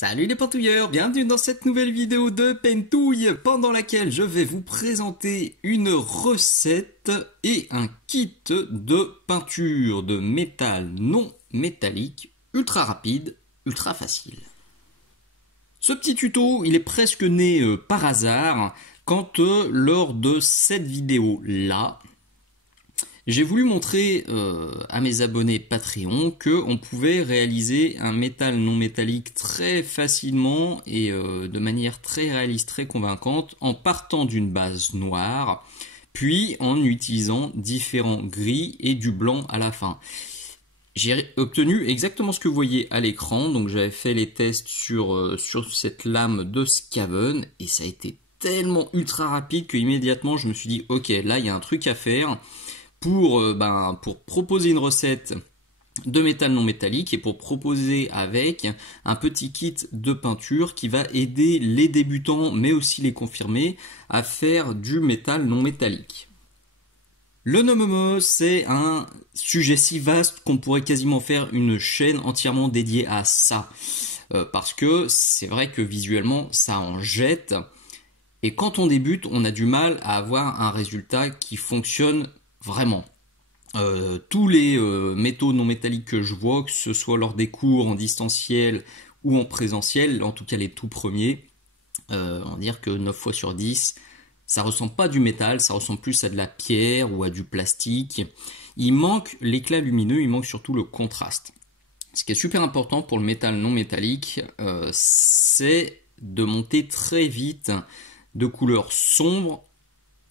Salut les pentouilleurs, bienvenue dans cette nouvelle vidéo de Pentouille pendant laquelle je vais vous présenter une recette et un kit de peinture de métal non métallique ultra rapide, ultra facile. Ce petit tuto, il est presque né par hasard quand lors de cette vidéo là, j'ai voulu montrer à mes abonnés Patreon qu'on pouvait réaliser un métal non métallique très facilement et de manière très réaliste, très convaincante, en partant d'une base noire, puis en utilisant différents gris et du blanc à la fin. J'ai obtenu exactement ce que vous voyez à l'écran, donc j'avais fait les tests sur cette lame de Skaven et ça a été tellement ultra rapide que immédiatement je me suis dit ok, là il y a un truc à faire pour proposer une recette de métal non métallique et pour proposer avec un petit kit de peinture qui va aider les débutants mais aussi les confirmés à faire du métal non métallique. Le Nomomo, c'est un sujet si vaste qu'on pourrait quasiment faire une chaîne entièrement dédiée à ça. Parce que c'est vrai que visuellement ça en jette et quand on débute on a du mal à avoir un résultat qui fonctionne vraiment. Tous les métaux non métalliques que je vois, que ce soit lors des cours en distanciel ou en présentiel, en tout cas les tout premiers, on va dire que 9 fois sur 10, ça ressemble pas à du métal, ça ressemble plus à de la pierre ou à du plastique. Il manque l'éclat lumineux, il manque surtout le contraste. Ce qui est super important pour le métal non métallique, c'est de monter très vite de couleur sombre,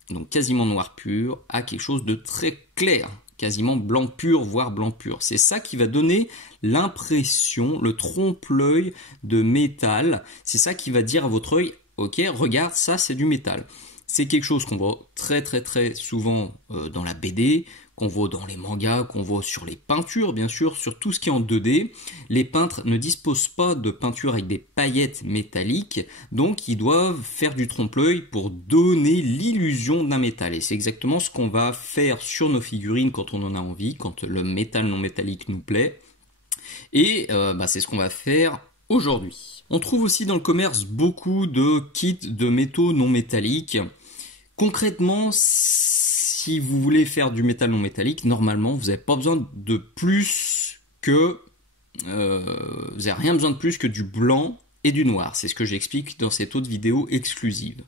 donc quasiment noir pur, à quelque chose de très clair, quasiment blanc pur, voire blanc pur. C'est ça qui va donner l'impression, le trompe-l'œil de métal. C'est ça qui va dire à votre œil, ok, regarde, ça c'est du métal. C'est quelque chose qu'on voit très souvent dans la BD, qu'on voit dans les mangas, qu'on voit sur les peintures, bien sûr, sur tout ce qui est en 2D. Les peintres ne disposent pas de peinture avec des paillettes métalliques, donc ils doivent faire du trompe-l'œil pour donner l'illusion d'un métal. Et c'est exactement ce qu'on va faire sur nos figurines quand on en a envie, quand le métal non métallique nous plaît. Et c'est ce qu'on va faire aujourd'hui. On trouve aussi dans le commerce beaucoup de kits de métaux non métalliques. Concrètement, si vous voulez faire du métal non métallique, normalement, vous n'avez pas besoin de plus que... vous n'avez rien besoin de plus que du blanc et du noir. C'est ce que j'explique dans cette autre vidéo exclusive.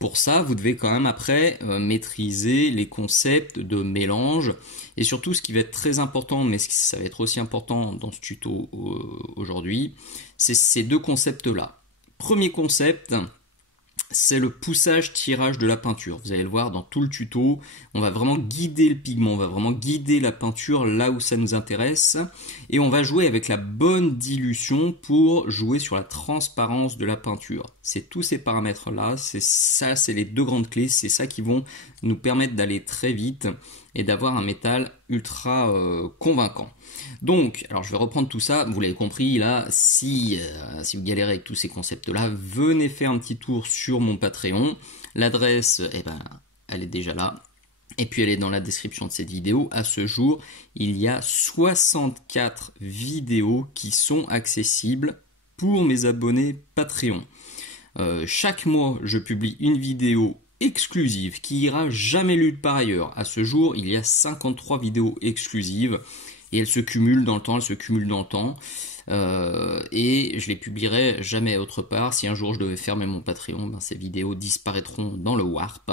Pour ça, vous devez quand même après maîtriser les concepts de mélange. Et surtout, ce qui va être très important, mais ça va être aussi important dans ce tuto aujourd'hui, c'est ces deux concepts-là. Premier concept, c'est le poussage-tirage de la peinture. Vous allez le voir dans tout le tuto, on va vraiment guider le pigment, on va vraiment guider la peinture là où ça nous intéresse. Et on va jouer avec la bonne dilution pour jouer sur la transparence de la peinture. C'est tous ces paramètres-là, c'est les deux grandes clés, c'est ça qui vont nous permettre d'aller très vite et d'avoir un métal ultra convaincant. Donc, alors je vais reprendre tout ça, vous l'avez compris, là, si vous galérez avec tous ces concepts-là, venez faire un petit tour sur mon Patreon. L'adresse, elle est déjà là. Et puis elle est dans la description de cette vidéo. À ce jour, il y a 64 vidéos qui sont accessibles pour mes abonnés Patreon. Chaque mois, je publie une vidéo exclusive qui ira jamais nulle part ailleurs. À ce jour, il y a 53 vidéos exclusives et elles se cumulent dans le temps, et je les publierai jamais autre part. Si un jour je devais fermer mon Patreon, ces vidéos disparaîtront dans le warp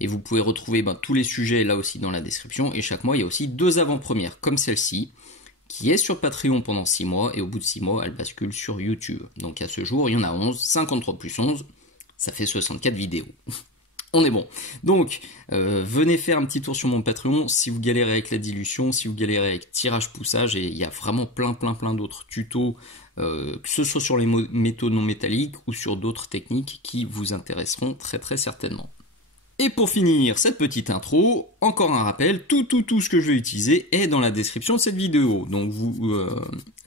et vous pouvez retrouver tous les sujets là aussi dans la description. Et chaque mois, il y a aussi 2 avant-premières comme celle-ci qui est sur Patreon pendant 6 mois et au bout de 6 mois, elle bascule sur YouTube. Donc à ce jour, il y en a 11, 53 plus 11, ça fait 64 vidéos. On est bon. Donc, venez faire un petit tour sur mon Patreon si vous galérez avec la dilution, si vous galérez avec tirage-poussage, et il y a vraiment plein d'autres tutos, que ce soit sur les métaux non métalliques ou sur d'autres techniques qui vous intéresseront très certainement. Et pour finir cette petite intro, encore un rappel, tout ce que je vais utiliser est dans la description de cette vidéo. Donc vous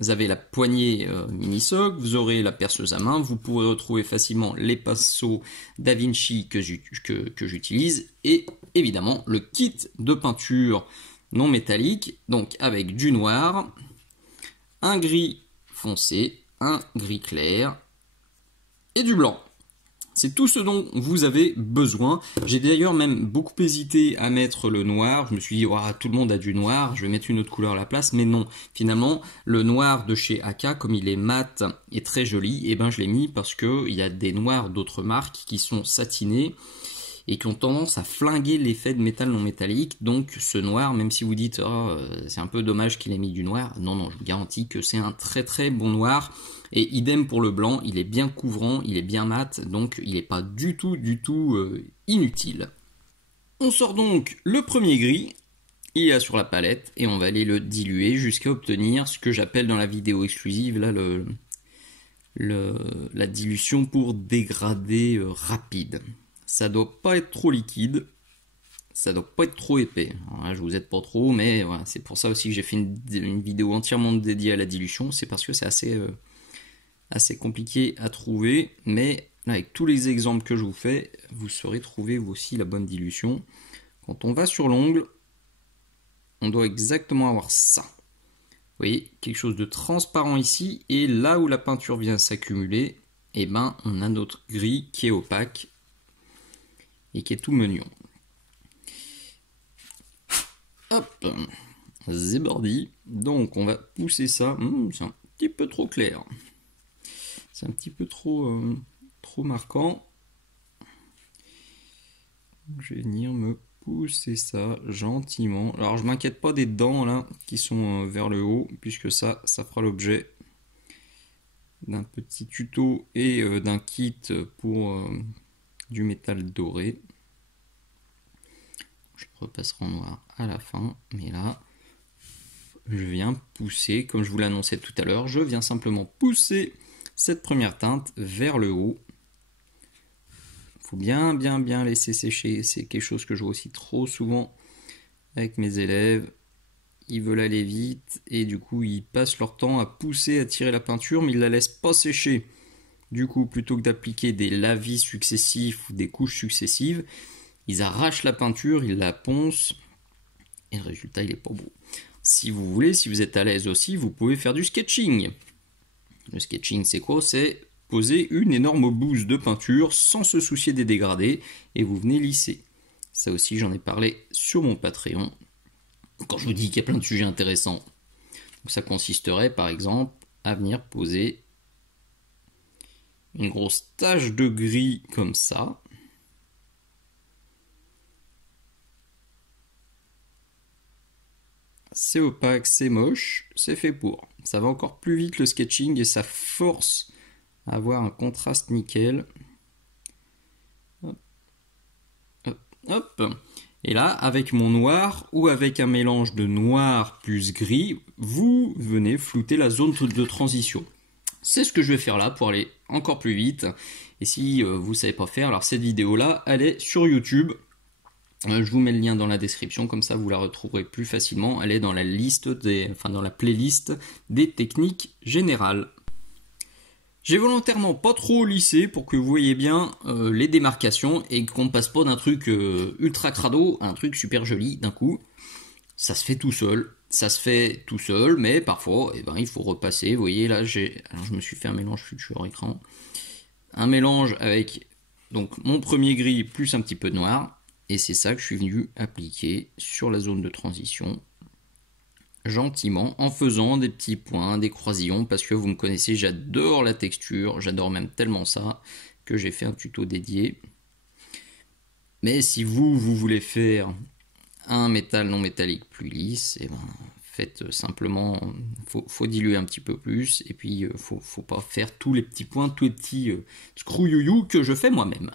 avez la poignée mini-soc, vous aurez la perceuse à main, vous pourrez retrouver facilement les pinceaux DaVinci que j'utilise, et évidemment le kit de peinture non métallique, donc avec du noir, un gris foncé, un gris clair et du blanc. C'est tout ce dont vous avez besoin. J'ai d'ailleurs même beaucoup hésité à mettre le noir. Je me suis dit, oh, tout le monde a du noir, je vais mettre une autre couleur à la place. Mais non, finalement, le noir de chez AK, comme il est mat et très joli, eh ben, je l'ai mis parce qu'il y a des noirs d'autres marques qui sont satinés et qui ont tendance à flinguer l'effet de métal non métallique. Donc ce noir, même si vous dites oh, c'est un peu dommage qu'il ait mis du noir, non, je vous garantis que c'est un très très bon noir. Et idem pour le blanc, il est bien couvrant, il est bien mat, donc il n'est pas du tout inutile. On sort donc le premier gris, il est là sur la palette, et on va aller le diluer jusqu'à obtenir ce que j'appelle dans la vidéo exclusive là, la dilution pour dégradé rapide. Ça doit pas être trop liquide, ça doit pas être trop épais. Alors là, je vous aide pas trop, mais voilà, c'est pour ça aussi que j'ai fait une vidéo entièrement dédiée à la dilution, c'est parce que c'est assez compliqué à trouver, mais là, avec tous les exemples que je vous fais, vous saurez trouver vous aussi la bonne dilution. Quand on va sur l'ongle, on doit exactement avoir ça. Vous voyez, quelque chose de transparent ici, et là où la peinture vient s'accumuler, eh ben, on a notre gris qui est opaque et qui est tout mignon. Hop, c'est bordi. Donc on va pousser ça. C'est un petit peu trop clair. C'est un petit peu trop marquant. Je vais venir me pousser ça gentiment. Alors je m'inquiète pas des dents là qui sont vers le haut, puisque ça fera l'objet d'un petit tuto et d'un kit pour du métal doré. Je repasserai en noir à la fin, mais là je viens pousser, comme je vous l'annonçais tout à l'heure, je viens simplement pousser cette première teinte vers le haut. Il faut bien laisser sécher. C'est quelque chose que je vois aussi trop souvent avec mes élèves. Ils veulent aller vite et du coup ils passent leur temps à pousser, à tirer la peinture, mais ils la laissent pas sécher. Du coup, plutôt que d'appliquer des lavis successifs ou des couches successives, ils arrachent la peinture, ils la poncent et le résultat il est pas beau. Si vous voulez, si vous êtes à l'aise aussi, vous pouvez faire du sketching. Le sketching, c'est quoi? C'est poser une énorme bouse de peinture sans se soucier des dégradés et vous venez lisser. Ça aussi, j'en ai parlé sur mon Patreon. Quand je vous dis qu'il y a plein de sujets intéressants. Donc, ça consisterait par exemple à venir poser une grosse tache de gris comme ça. C'est opaque, c'est moche, c'est fait pour. Ça va encore plus vite le sketching et ça force à avoir un contraste nickel. Hop, hop, hop. Et là, avec mon noir ou avec un mélange de noir plus gris, vous venez flouter la zone de transition. C'est ce que je vais faire là pour aller encore plus vite. Et si vous ne savez pas faire, alors cette vidéo-là, elle est sur YouTube. Je vous mets le lien dans la description, comme ça vous la retrouverez plus facilement. Elle est dans la liste dans la playlist des techniques générales. J'ai volontairement pas trop lissé pour que vous voyez bien les démarcations et qu'on ne passe pas d'un truc ultra crado à un truc super joli d'un coup. Ça se fait tout seul, mais parfois il faut repasser. Vous voyez là, je me suis fait un mélange futur écran. Un mélange avec donc mon premier gris plus un petit peu de noir. Et c'est ça que je suis venu appliquer sur la zone de transition, gentiment, en faisant des petits points, des croisillons, parce que vous me connaissez, j'adore la texture, j'adore même tellement ça, que j'ai fait un tuto dédié. Mais si vous voulez faire un métal non métallique plus lisse, faites simplement, faut diluer un petit peu plus, et puis faut pas faire tous les petits points, tous les petits scrouillouyou que je fais moi-même.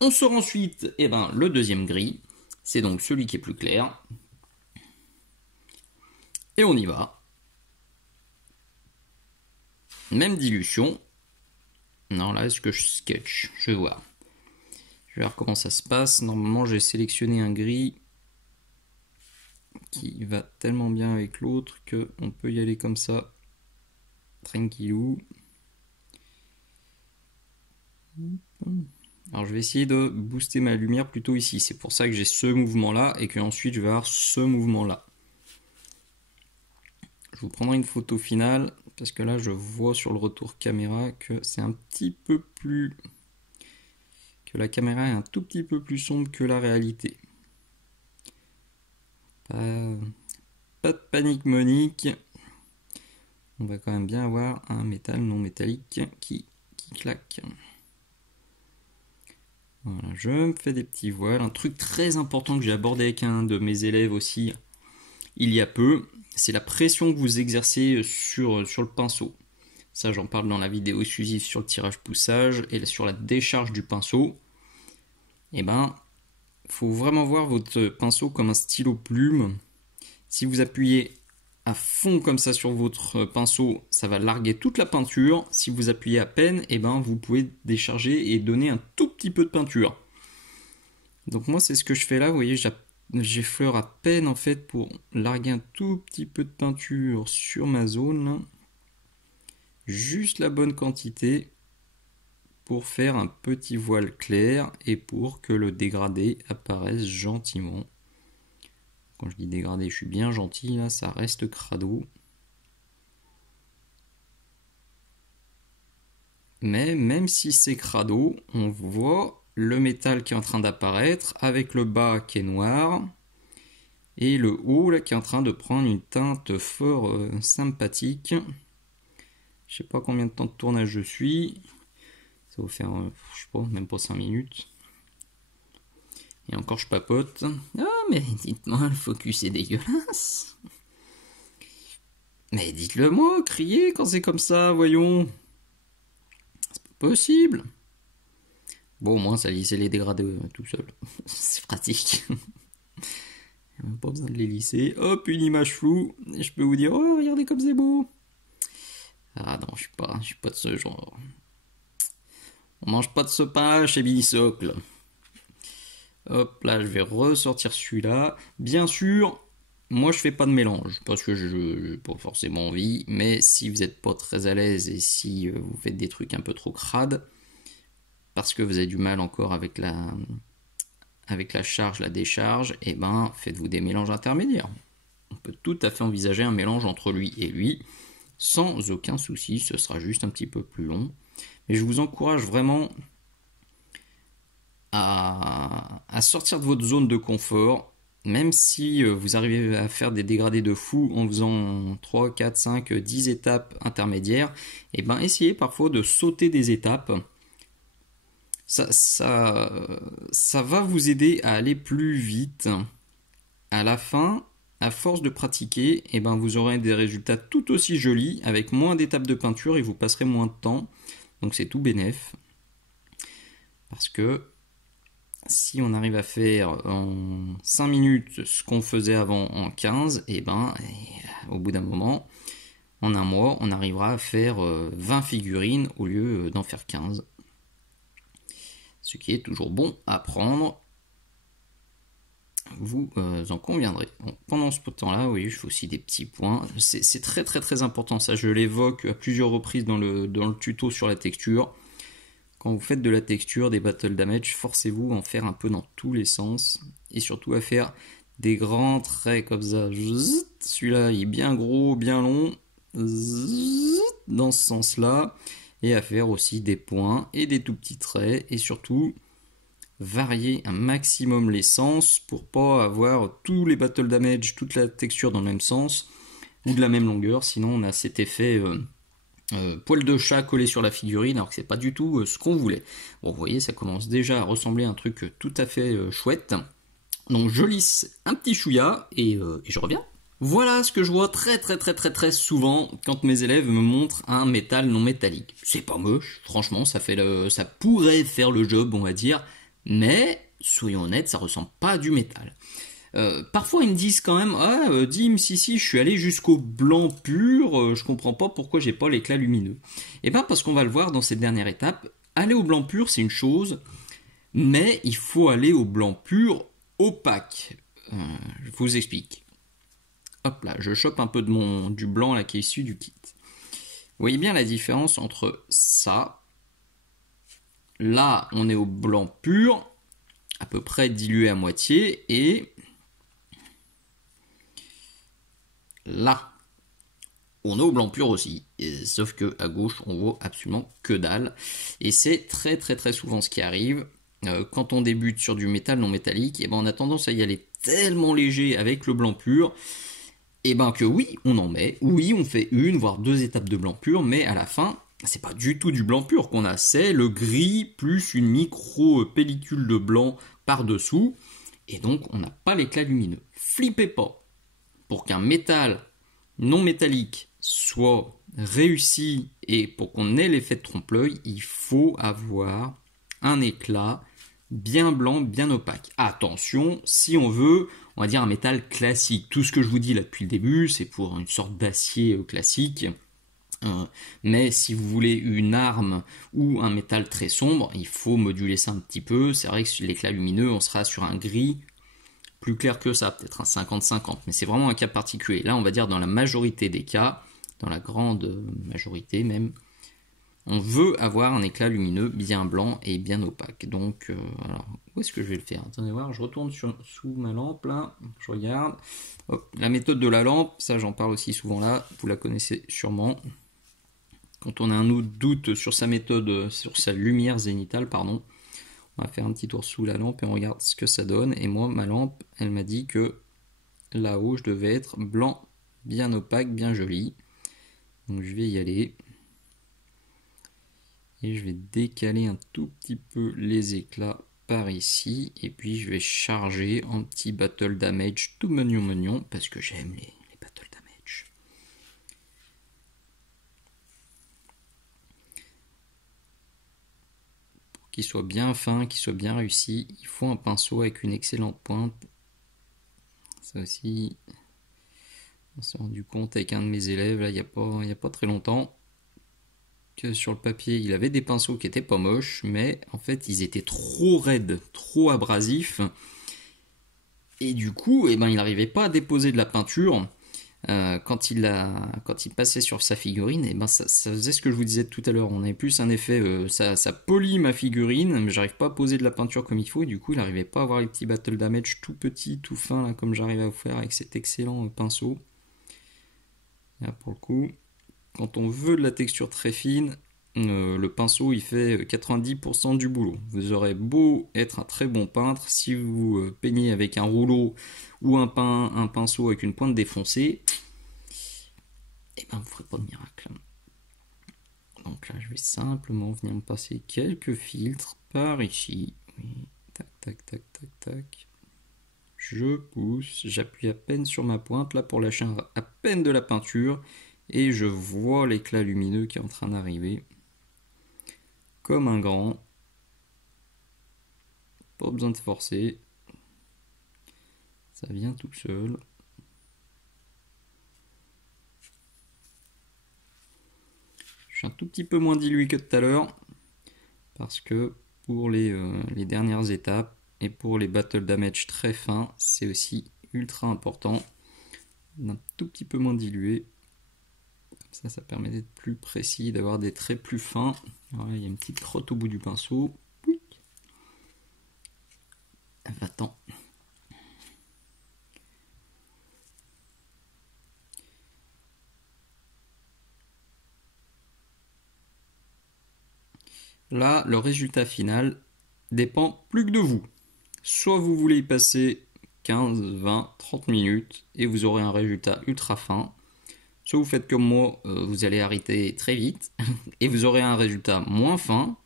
On sort ensuite le deuxième gris, c'est donc celui qui est plus clair. Et on y va. Même dilution. Non, là, est-ce que je sketch? Je vais voir. Je vais voir comment ça se passe. Normalement, j'ai sélectionné un gris qui va tellement bien avec l'autre qu'on peut y aller comme ça. Tranquillou. Alors je vais essayer de booster ma lumière plutôt ici. C'est pour ça que j'ai ce mouvement là et que ensuite je vais avoir ce mouvement là. Je vous prendrai une photo finale parce que là je vois sur le retour caméra que c'est un petit peu plus... que la caméra est un tout petit peu plus sombre que la réalité. Pas de panique Monique. On va quand même bien avoir un métal non métallique qui claque. Voilà, je me fais des petits voiles. Un truc très important que j'ai abordé avec un de mes élèves aussi il y a peu, c'est la pression que vous exercez sur le pinceau. Ça, j'en parle dans la vidéo exclusive sur le tirage-poussage et sur la décharge du pinceau. Et ben, faut vraiment voir votre pinceau comme un stylo plume. Si vous appuyez à fond comme ça sur votre pinceau, ça va larguer toute la peinture. Si vous appuyez à peine, et ben vous pouvez décharger et donner un tout petit peu de peinture. Donc moi, c'est ce que je fais là. Vous voyez, j'effleure à peine en fait pour larguer un tout petit peu de peinture sur ma zone. Juste la bonne quantité pour faire un petit voile clair et pour que le dégradé apparaisse gentiment. Quand je dis dégradé, je suis bien gentil, là, ça reste crado. Mais même si c'est crado, on voit le métal qui est en train d'apparaître avec le bas qui est noir et le haut là, qui est en train de prendre une teinte fort sympathique. Je sais pas combien de temps de tournage je suis. Ça va faire, je sais pas, même pas 5 minutes. Et encore je papote. Ah mais dites-moi, le focus est dégueulasse. Mais dites-le moi, criez quand c'est comme ça, voyons. C'est pas possible. Bon, au moins ça lissait les dégradés tout seul. C'est pratique. Il n'y a même pas besoin de les lisser. Hop, une image floue. Et je peux vous dire, oh regardez comme c'est beau. Ah non, je suis pas de ce genre. On mange pas de ce pain chez Billy Socle. Hop là, je vais ressortir celui-là. Bien sûr, moi je fais pas de mélange parce que je n'ai pas forcément envie. Mais si vous n'êtes pas très à l'aise et si vous faites des trucs un peu trop crades, parce que vous avez du mal encore avec la charge, la décharge, et ben faites-vous des mélanges intermédiaires. On peut tout à fait envisager un mélange entre lui et lui, sans aucun souci, ce sera juste un petit peu plus long. Mais je vous encourage vraiment à sortir de votre zone de confort, même si vous arrivez à faire des dégradés de fou en faisant 3, 4, 5, 10 étapes intermédiaires, et ben essayez parfois de sauter des étapes. Ça va vous aider à aller plus vite. À la fin, à force de pratiquer, et ben vous aurez des résultats tout aussi jolis avec moins d'étapes de peinture et vous passerez moins de temps. Donc c'est tout bénef. Parce que si on arrive à faire en 5 minutes ce qu'on faisait avant en 15, et ben au bout d'un moment, en un mois, on arrivera à faire 20 figurines au lieu d'en faire 15. Ce qui est toujours bon à prendre. Vous en conviendrez. Donc, pendant ce temps-là, oui, je fais aussi des petits points. C'est très très très important, ça je l'évoque à plusieurs reprises dans le tuto sur la texture. Quand vous faites de la texture, des battle damage, forcez-vous à en faire un peu dans tous les sens. Et surtout à faire des grands traits comme ça. Celui-là il est bien gros, bien long. Dans ce sens-là. Et à faire aussi des points et des tout petits traits. Et surtout, varier un maximum les sens pour pas avoir tous les battle damage, toute la texture dans le même sens ou de la même longueur. Sinon, on a cet effet poil de chat collé sur la figurine alors que c'est pas du tout ce qu'on voulait. Bon, vous voyez, ça commence déjà à ressembler à un truc tout à fait chouette. Donc, je lisse un petit chouïa et je reviens. Voilà ce que je vois très souvent quand mes élèves me montrent un métal non métallique. C'est pas moche, franchement, ça pourrait faire le job, on va dire, mais soyons honnêtes, ça ressemble pas à du métal. Parfois ils me disent quand même, Dim, si je suis allé jusqu'au blanc pur, je comprends pas pourquoi j'ai pas l'éclat lumineux. Et ben parce qu'on va le voir dans cette dernière étape, aller au blanc pur c'est une chose, mais il faut aller au blanc pur opaque. Je vous explique. Hop là, je chope un peu du blanc là qui est issu du kit. Vous voyez bien la différence entre ça. Là, on est au blanc pur, à peu près dilué à moitié, et là, on est au blanc pur aussi, sauf que à gauche on voit absolument que dalle, et c'est très souvent ce qui arrive. Quand on débute sur du métal non métallique, et ben on a tendance à y aller tellement léger avec le blanc pur, et ben que oui, on en met, oui, on fait une voire deux étapes de blanc pur, mais à la fin, c'est pas du tout du blanc pur qu'on a, c'est le gris plus une micro pellicule de blanc par-dessous, et donc on n'a pas l'éclat lumineux. Flippez pas, pour qu'un métal non métallique soit réussi et pour qu'on ait l'effet de trompe-l'œil, il faut avoir un éclat bien blanc, bien opaque. Attention, si on veut, on va dire un métal classique. Tout ce que je vous dis là depuis le début, c'est pour une sorte d'acier classique. Mais si vous voulez une arme ou un métal très sombre, il faut moduler ça un petit peu. C'est vrai que sur l'éclat lumineux, on sera sur un gris plus clair que ça, peut-être un 50-50, mais c'est vraiment un cas particulier. Là, on va dire dans la majorité des cas, dans la grande majorité même, on veut avoir un éclat lumineux bien blanc et bien opaque. Donc, alors, où est-ce que je vais le faire? Attendez voir, je retourne sous ma lampe, là, je regarde. Hop, la méthode de la lampe, ça j'en parle aussi souvent là, vous la connaissez sûrement. Quand on a un doute sur sa méthode, sur sa lumière zénitale, pardon, on va faire un petit tour sous la lampe et on regarde ce que ça donne. Et moi, ma lampe, elle m'a dit que là-haut, je devais être blanc, bien opaque, bien joli. Donc je vais y aller. Et je vais décaler un tout petit peu les éclats par ici. Et puis je vais charger en petit battle damage tout mignon, parce que j'aime les battle damage. Qu'il soit bien fin, qu'il soit bien réussi, il faut un pinceau avec une excellente pointe. Ça aussi, on s'est rendu compte avec un de mes élèves, là, il n'y a pas très longtemps, que sur le papier, il avait des pinceaux qui étaient pas moches, mais en fait, ils étaient trop raides, trop abrasifs. Et du coup, eh ben, il n'arrivait pas à déposer de la peinture. Quand il passait sur sa figurine, et ben ça faisait ce que je vous disais tout à l'heure. On avait plus un effet, ça polit ma figurine, mais j'arrive pas à poser de la peinture comme il faut. Et du coup, il n'arrivait pas à avoir les petits battle damage tout petits, tout fins, là, comme j'arrive à vous faire avec cet excellent pinceau. Là, pour le coup, quand on veut de la texture très fine, le pinceau il fait 90% du boulot. Vous aurez beau être un très bon peintre, si vous peignez avec un rouleau ou un pinceau avec une pointe défoncée, et ben vous ferez pas de miracle. Donc là je vais simplement venir me passer quelques filtres par ici. Oui, tac. Je pousse, j'appuie à peine sur ma pointe là pour lâcher à peine de la peinture et je vois l'éclat lumineux qui est en train d'arriver. Comme un grand. Pas besoin de forcer. Ça vient tout seul. Je suis un tout petit peu moins dilué que tout à l'heure. Parce que pour les dernières étapes et pour les battle damage très fins, c'est aussi ultra important. Un tout petit peu moins dilué. Comme ça permet d'être plus précis, d'avoir des traits plus fins. Voilà, il y a une petite crotte au bout du pinceau. Va-t'en. Là, le résultat final dépend plus que de vous. Soit vous voulez y passer 15, 20, 30 minutes et vous aurez un résultat ultra fin. Soit vous faites comme moi, vous allez arrêter très vite et vous aurez un résultat moins fin,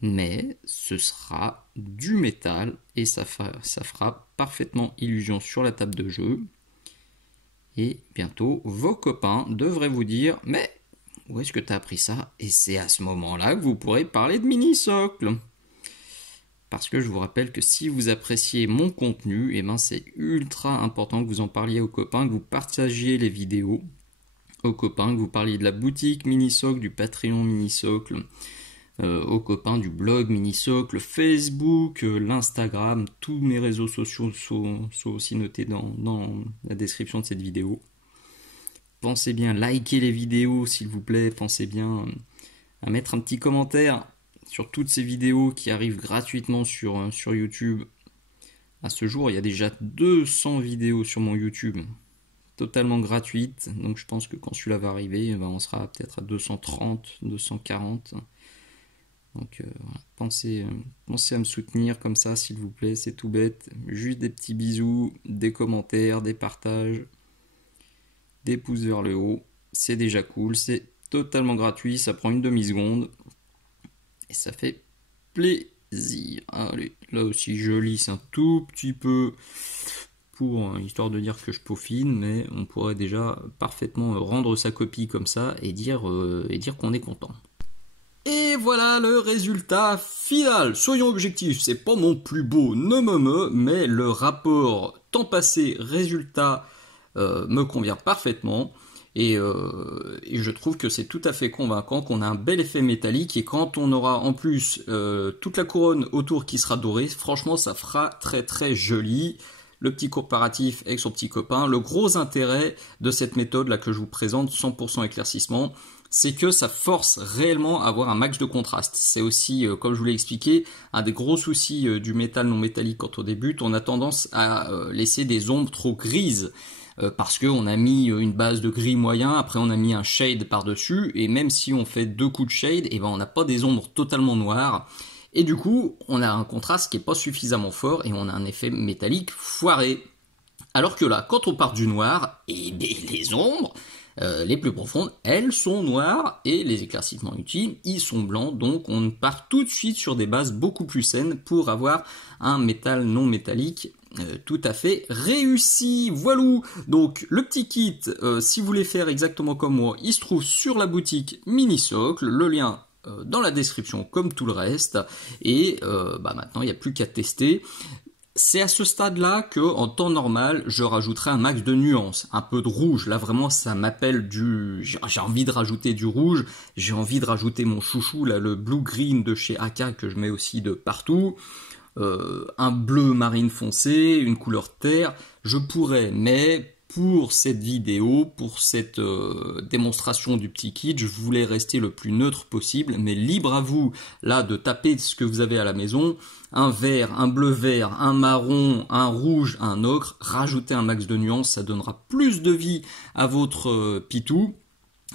mais ce sera du métal et ça fera parfaitement illusion sur la table de jeu. Et bientôt, vos copains devraient vous dire « Mais où est-ce que tu as appris ça ?» Et c'est à ce moment-là que vous pourrez parler de mini-socle. Parce que je vous rappelle que si vous appréciez mon contenu, eh ben c'est ultra important que vous en parliez aux copains, que vous partagiez les vidéos aux copains, que vous parliez de la boutique Mini-Socle, du Patreon Mini-Socle, aux copains du blog Mini-Socle, Facebook, l'Instagram, tous mes réseaux sociaux sont aussi notés dans la description de cette vidéo. Pensez bien, likez les vidéos s'il vous plaît, pensez bien à mettre un petit commentaire sur toutes ces vidéos qui arrivent gratuitement sur YouTube. À ce jour, il y a déjà 200 vidéos sur mon YouTube. totalement gratuite. Donc je pense que quand celui-là va arriver, on sera peut-être à 230, 240. Donc voilà. Pensez à me soutenir comme ça, s'il vous plaît, c'est tout bête. Juste des petits bisous, des commentaires, des partages, des pouces vers le haut. C'est déjà cool, c'est totalement gratuit, ça prend une demi-seconde. Et ça fait plaisir. Allez, là aussi je lisse un tout petit peu pour histoire de dire que je peaufine, mais on pourrait déjà parfaitement rendre sa copie comme ça et dire qu'on est content. Et voilà le résultat final. Soyons objectifs, c'est pas mon plus beau mais le rapport temps passé résultat me convient parfaitement. Et je trouve que c'est tout à fait convaincant, qu'on a un bel effet métallique, et quand on aura en plus toute la couronne autour qui sera dorée, franchement ça fera très très joli. Le petit comparatif avec son petit copain. Le gros intérêt de cette méthode là que je vous présente, 100% éclaircissement, c'est que ça force réellement à avoir un max de contraste. C'est aussi, comme je vous l'ai expliqué, un des gros soucis du métal non métallique quand on débute. On a tendance à laisser des ombres trop grises parce qu'on a mis une base de gris moyen, après on a mis un shade par-dessus, et même si on fait 2 coups de shade, on n'a pas des ombres totalement noires. Et du coup, on a un contraste qui n'est pas suffisamment fort et on a un effet métallique foiré. Alors que là, quand on part du noir, les ombres les plus profondes, elles sont noires, et les éclaircissements utiles, ils sont blancs. Donc on part tout de suite sur des bases beaucoup plus saines pour avoir un métal non métallique tout à fait réussi. Voilà. Donc le petit kit, si vous voulez faire exactement comme moi, il se trouve sur la boutique Minisocle. Le lien dans la description comme tout le reste, et maintenant il n'y a plus qu'à tester. C'est à ce stade-là que, en temps normal, je rajouterai un max de nuances, un peu de rouge. Là vraiment ça m'appelle j'ai envie de rajouter du rouge, j'ai envie de rajouter mon chouchou là, le blue green de chez AK que je mets aussi de partout, un bleu marine foncé, une couleur terre, je pourrais, mais pour cette vidéo, pour cette démonstration du petit kit, je voulais rester le plus neutre possible, mais libre à vous là de taper ce que vous avez à la maison, un vert, un bleu vert, un marron, un rouge, un ocre, rajoutez un max de nuances, ça donnera plus de vie à votre pitou.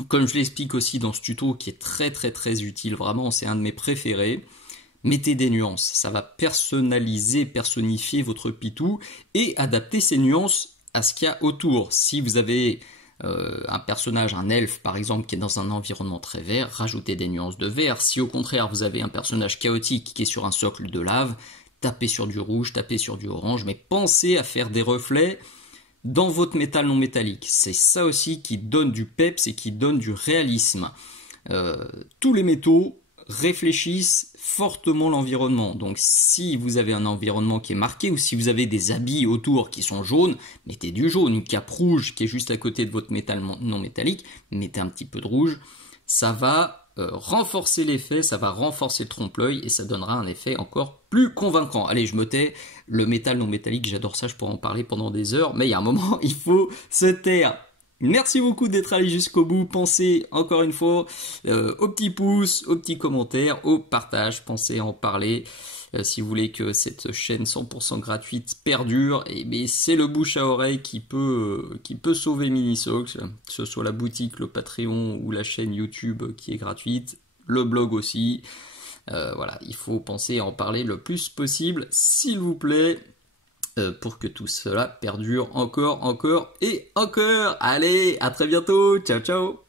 Comme je l'explique aussi dans ce tuto qui est très très très utile, vraiment c'est un de mes préférés. Mettez des nuances, ça va personnaliser, personnifier votre pitou et adapter ces nuances à ce qu'il y a autour. Si vous avez un personnage, un elfe par exemple, qui est dans un environnement très vert, rajoutez des nuances de vert. Si au contraire vous avez un personnage chaotique qui est sur un socle de lave, tapez sur du rouge, tapez sur du orange, mais pensez à faire des reflets dans votre métal non métallique. C'est ça aussi qui donne du peps et qui donne du réalisme. Tous les métaux réfléchissent fortement l'environnement. Donc si vous avez un environnement qui est marqué, ou si vous avez des habits autour qui sont jaunes, mettez du jaune. Une cape rouge qui est juste à côté de votre métal non métallique, mettez un petit peu de rouge. Ça va renforcer l'effet, ça va renforcer le trompe-l'œil, et ça donnera un effet encore plus convaincant. Allez, je me tais, le métal non métallique, j'adore ça, je pourrais en parler pendant des heures, mais il y a un moment, il faut se taire. Merci beaucoup d'être allé jusqu'au bout. Pensez encore une fois au petit pouce, au petit commentaire, au partage. Pensez à en parler si vous voulez que cette chaîne 100% gratuite perdure. Et c'est le bouche à oreille qui peut sauver Minisocle, que ce soit la boutique, le Patreon ou la chaîne YouTube qui est gratuite, le blog aussi. Voilà, il faut penser à en parler le plus possible, s'il vous plaît. Pour que tout cela perdure encore et encore. Allez, à très bientôt, ciao ciao.